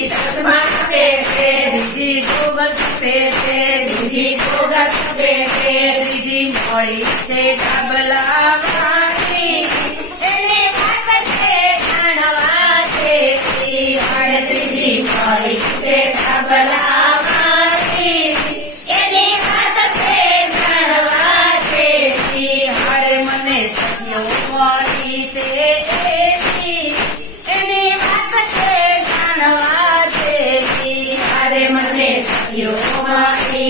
પેલી ચશ્મા પહેરે બીજી ગોગલ પહેરે બીજી ગોગલ પહેરે બીજી મળી છે ડાબલાવાળી એની વાત છે જાણવા જેવી હારે ત્રીજી મળી છે ડાબલાવાળી એની વાત છે જાણવા જેવી હારે મને સખીઓ મળી છે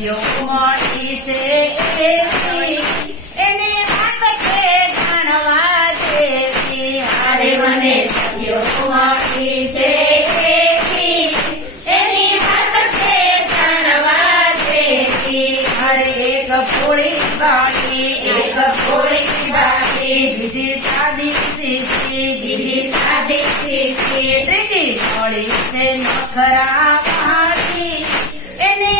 મળી છે એવી એની વાત છે જાણવા જેવી હારે મને સખીઓ મળી છે છે જાણવા જેવી હારે એક ભોળી બાળી એક ભોળી બાળી બીજી સાદી સીધી બીજી સાદી મળી છે નખરા પાડી એની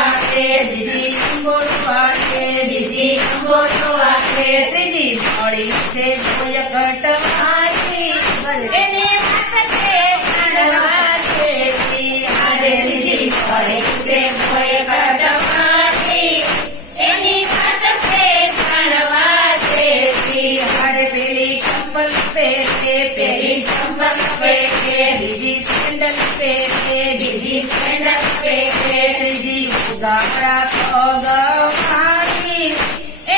રાખે બીજી અંગોટો રાખે ત્રીજી મોડી છે જોય ઘટવાથી એને રાખે કાઢવાથી આડે બીજી મોડી છે જોય ઘટવાથી એની રાખે કાઢવાથી આડે પેલી ચંપલ પહેરે પેલી ચંપલ પહેરે બીજી સેન્ડલ પહેરે બીજી સેન્ડલ પહેરે ત્રીજી ઉગાડા પગવા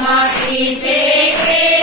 માટી છે